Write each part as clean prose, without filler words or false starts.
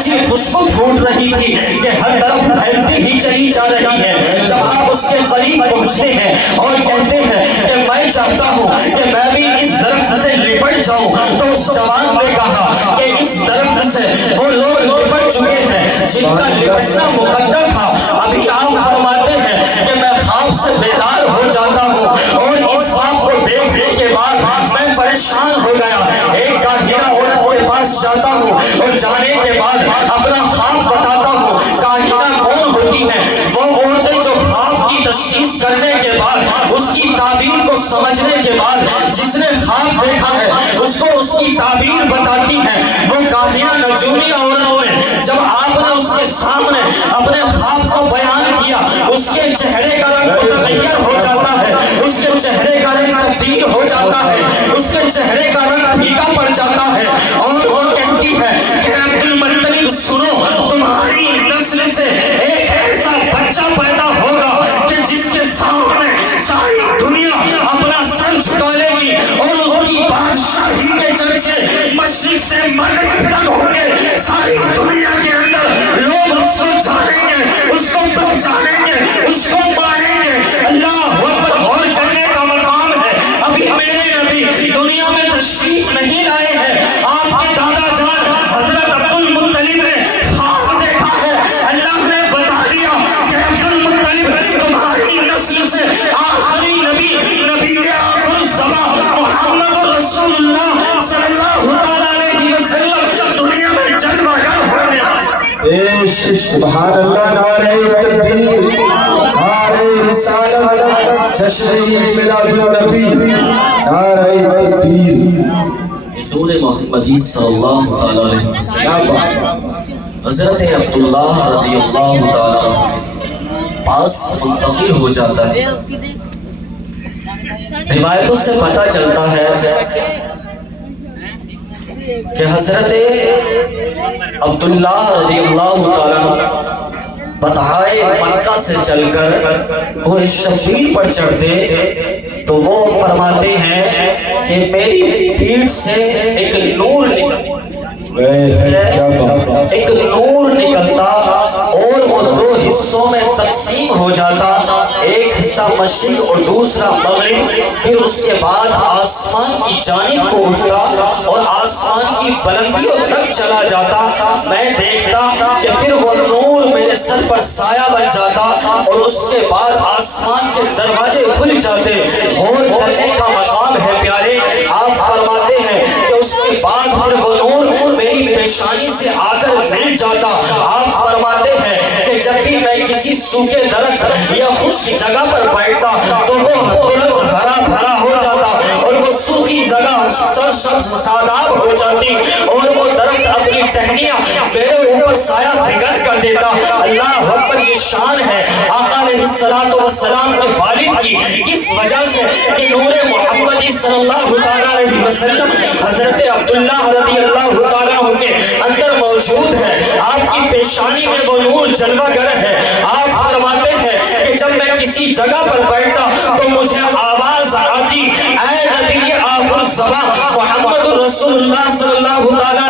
ایسی خوشبو پھوٹ رہی تھی کہ ہر طرف پھیلتی ہی چلی جا رہی ہے۔ جب آپ اس کے قریب پہنچتے ہیں اور کہتے ہیں کہ میں چاہتا ہوں کہ میں بھی اس درخت سے لپٹ جاؤں، تو اس جوان نے کہا کہ اس درخت سے وہ لوگ لپٹ چکے ہیں جن کا لپٹنا مقدر تھا۔ ابھی آپ فرماتے ہیں کہ میں خواب سے بیدار ہو جاتا ہوں اور اس خواب کو دیکھنے کے بعد میں پریشان ہو گیا۔ ایک کاہنہ عورت کے پاس جاتا ہوں اور جانے کے بعد اپنا خواب بتاتا ہوں۔ کاہنہ کون ہوتی ہے؟ وہ عورتیں جو خواب کی تشخیص کرنے کے بعد، اس کی تعبیر کو سمجھنے کے بعد، جس نے خواب دیکھا ہے اس کو اس کی تعبیر بتاتی ہے۔ وہ کاہنہ نجومی عورتوں نے جب آپ نے اس کے سامنے اپنے خواب کو بیان کیا، اس کے چہرے کا رنگ متغیر ہو جاتا ہے، اس کے چہرے کا رنگ تبدیل ہو جاتا ہے، اس کے چہرے کا رنگ پھیکا پڑ جاتا ہے، اور وہ کہتی ہے کہ عبد المطلب سنو، تمہاری نسل سے ایک ایسا بچہ پیدا ہوگا کہ جس کے سامنے ساری دنیا اپنا سر جھکا لے گی، اور اس کی بادشاہی کے چرچے مشرق سے مغرب تک ہوں گے۔ ساری دنیا کے اندر لوگ اس کو جانیں گے، اس کو پہچانیں گے، اس کو مانیں گے۔ اللہ اکبر! غور کرنے کا مقام ہے، ابھی میرے نبی دنیا میں تشریف نہیں لائے ہیں، آپ کے دادا جان حضرت عبد المطلب نے خواب دیکھا ہے۔ اللہ نے بتا دیا کہ عبد المطلب تمہاری نسل سے آخری نبی، نبی آخر الزمان محمد رسول اللہ صلی اللہ علیہ وسلم دنیا میں جلوہ گر ہونے والے۔ سبحان اللہ، نعرہ تکبیر، نعرہ رسالت، جشن میلاد النبی، نعرہ تکبیر۔ نور محمدی صلی اللہ علیہ وسلم حضرت عبداللہ رضی اللہ تعالیٰ کے پاس منتقل ہو جاتا ہے۔ روایتوں سے پتہ چلتا ہے کہ حضرت عبداللہ رضی اللہ تعالیٰ بطحائے مکہ سے چل کر کوہ شبیر پر چڑھتے تو وہ فرماتے ہیں کہ میری پیٹھ سے ایک نور نکلتا اور وہ دو حصوں میں تقسیم ہو جاتا، ایک حصہ مشرق اور دوسرا مغرب۔ پھر اس کے بعد آسمان کی جانب کو اٹھتا اور آسمان کی بلندیوں تک چلا جاتا۔ میں دیکھتا کہ پھر وہ نور میرے سر پر سایہ بن جاتا اور اس کے بعد آسمان کے دروازے کھل جاتے۔ غور کرنے کا مقام ہے پیارے، آپ فرماتے ہیں کہ اس کے بعد پھر وہ نور میری پیشانی سے آ کر مل جاتا۔ آپ فرماتے ہیں کہ جب بھی میں کسی سوکھے درخت یا خشک جگہ پر بیٹھتا تو وہ ترنت ہرا بھرا ہو جاتا اور وہ سوکھی جگہ سرسبز شاداب ہو جاتی اور وہ درخت اپنی ٹہنیاں میرے اوپر سایہ فکر کر دیتا۔ اللہ اکبر! یہ شان ہے آقا علیہ السلام کے والد کی، کس وجہ سے کہ نور محمدی صلی اللہ علیہ وسلم حضرت عبداللہ رضی اللہ تعالیٰ کے اندر موجود ہے۔ آپ کی پیشانی میں وہ نور جلوہ گر ہے۔ آپ فرماتے ہیں کہ جب میں کسی جگہ پر بیٹھتا تو مجھے آواز آتی، اے نبی آخر الزمان محمد رسول اللہ صلی اللہ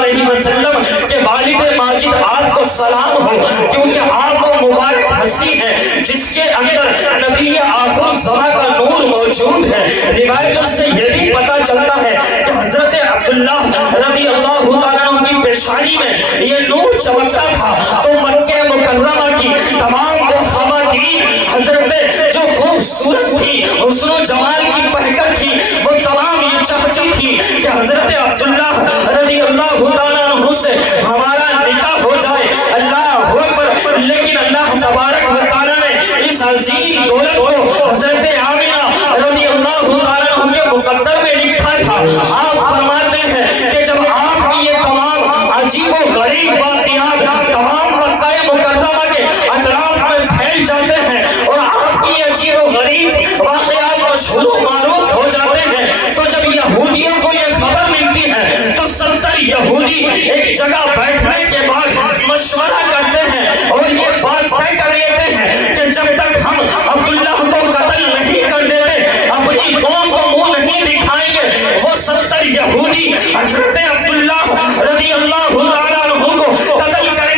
علیہ وسلم کے والد ماجد آپ کو سلام ہو، کیونکہ آپ وہ مبارک ہستی ہے جس کے اندر نبی آخر الزمان کا نور موجود ہے۔ روایتوں سے یہ بھی پتہ چلتا ہے کہ حضرت عبداللہ رضی اللہ عنہ کی پیشانی میں یہ نور چمکتا تھا تو مکہ مکرمہ کی تمام وہ خواتین حضرت جو خوبصورت تھی، حسن و جمال کی پہکر تھی، وہ تمام یہ چاہتی تھی کہ حضرت عبداللہ رضی اللہ عنہ سے ہمارا نکاح ہو جائے۔ اللہ اکبر! لیکن اللہ تبارک و تعالیٰ نے اس عظیم دولت کو حضرت آمنہ رضی اللہ عنہ کے مقدر میں لکھا تھا۔ آپ فرماتے ہیں کہ جب آپ کی یہ تمام عجیب و غریب واقعات تمام مکہ مکرمہ کے اطراف میں پھیل جاتے ہیں اور آپ کی عجیب و غریب واقعات مشہور و معروف ہو جاتے ہیں، تو جب یہودیوں کو یہ خبر ملتی ہے تو 70 یہودی ایک جگہ بیٹھنے کے بعد مشورہ کرتے ہیں اور یہ بات طے کر لیتے ہیں کہ جب تک ہم عبداللہ کو قتل نہیں کر دیتے اپنی قوم کو منہ نہیں دکھائیں گے۔ وہ 70 یہودی حضرت عبداللہ رضی اللہ عنہ کو قتل کر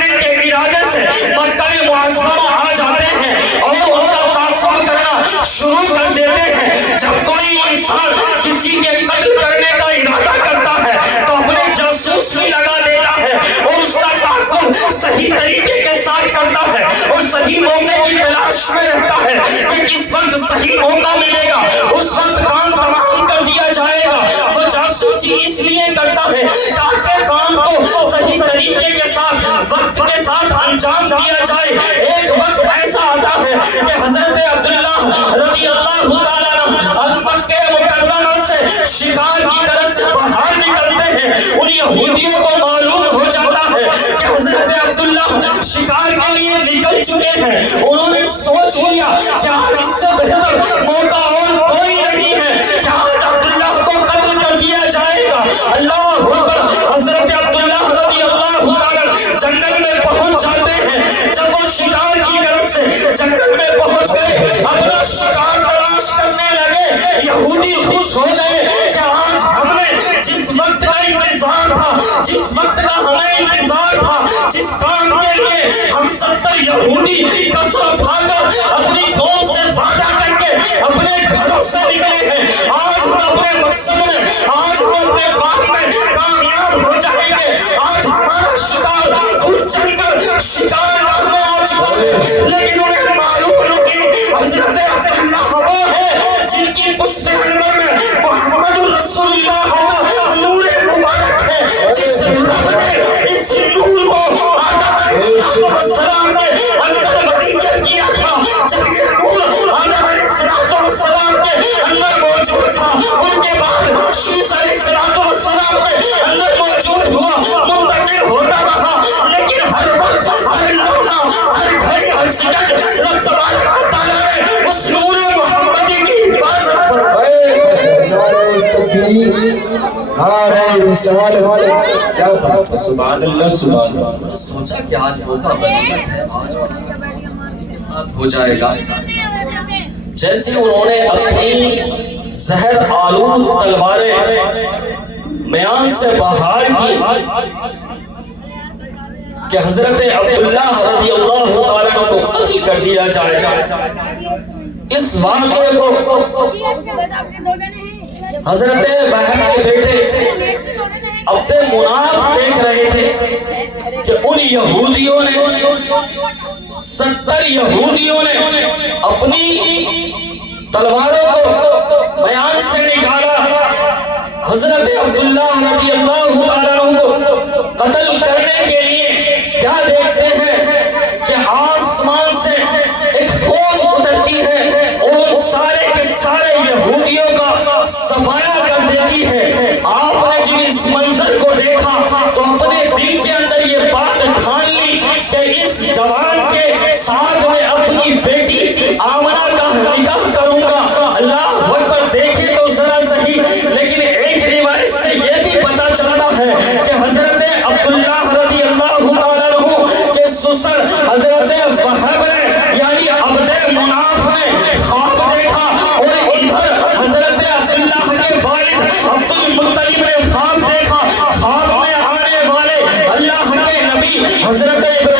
تلاش میں رہتا ہے کہ کس وقت صحیح موقع ملے گا، اس وقت کام تمام کر دیا جائے گا۔ وہ جاسوسی اس لیے کرتا ہے تاکہ کام کو صحیح طریقے کے ساتھ وقت کے ساتھ انجام دیا جائے۔ ایک وقت ایسا آتا ہے کہ حضرت عبداللہ رضی اللہ تعالیٰ عنہ مکہ مکرمہ سے شکار کی طرف سے باہر نکلتے ہیں۔ ان یہودیوں کو معلوم ہو جاتا ہے کہ حضرت عبداللہ شکار کے لیے نکل چکے ہیں۔ انہوں نے سوچ لیا کہ آج اس سے بہتر موقع اور کوئی نہیں ہے کہ آج عبداللہ کو قتل کر دیا جائے گا۔ اللہ اکبر۔ حضرت عبداللہ رضی اللہ تعالیٰ جنگل میں پہنچ جاتے ہیں۔ جب وہ شکار کی طرف سے جنگل میں پہنچ گئے، اپنا شکار تلاش کرنے لگے، یہودی خوش ہو گئے کہ آج ہم نے جس وقت کا انتظار تھا، جس وقت کا ہمیں انتظار تھا، جس کام کے لیے ہم 70 یہودی قسم کھا کر اپنی قوم سے وعدہ کر کے اپنے گھروں سے نکلے ہیں، آج ہم اپنے مقصد میں، آج ہم اپنے کام میں کامیاب ہو جائیں گے۔ آج ہمارا شکار خود چل کر شکار کرنے آ چکا ہے، لیکن انہیں معلوم نہیں حضرت عبداللہ وہ ہے جن کی پشت انور میں محمد رسول اللہ کا نور مبارک ہے، جس رب نے اس نور کو آدم علیہ السلام کے اندر مدیت کیا تھا۔ جب یہ نور آدم علیہ السلام کے اندر موجود تھا، ان کے بعد شیس علیہ السلام کے اندر موجود ہوا، منتقل ہوتا رہا، لیکن ہر وقت، ہر لمحہ، ہر گھڑی، ہر سیکنڈ رب تبارک و تعالیٰ نے اس نور محمدی کی حفاظت فرمائی۔ نعرہ تکبیر، نعرہ رسالت، کیا بات ہے، سبحان اللہ سبحان اللہ۔ سوچا کہ آج موقع غنیمت ہے، آج کے ساتھ ہو جائے گا۔ جیسے انہوں نے اپنی زہر آلود تلواریں میان سے باہر کی کہ حضرت عبداللہ رضی اللہ تعالیٰ کو قتل کر دیا جائے گا۔ اس واقعے کو حضرت بہن کے بیٹے عبد مناف دیکھ رہے تھے کہ ان یہودیوں نے، 70 یہودیوں نے اپنی تلواروں کو میان سے نکالا، حضرت عبداللہ رضی اللہ تعالیٰ کو قتل کرنے کے لیے۔ کیا دیکھتے ہیں کہ آسمان سے ایک فوج اترتی ہے اور سارے کے سارے یہودیوں کا صفایا کر دیتی ہے۔ آپ نے جب اس منظر کو دیکھا تو اپنے دل کے اندر یہ بات ٹھان لی کہ اس جوان کے ساتھ میں اپنی بیٹی آمنہ کا نکاح کروں گا۔ اللہ اکبر۔ دیکھیں تو ذرا صحیح، لیکن ایک روایت سے یہ بھی پتا چلتا ہے کہ حضرت عبداللہ رضی اللہ تعالیٰ عنہ کے سسر حضرت وہب نے، یعنی عبد مناف نے خواب دیکھا، اور ادھر حضرت عبداللہ کے والد عبد المطلب نے خواب دیکھا۔ خواب میں آنے والے اللہ کے نبی حضرت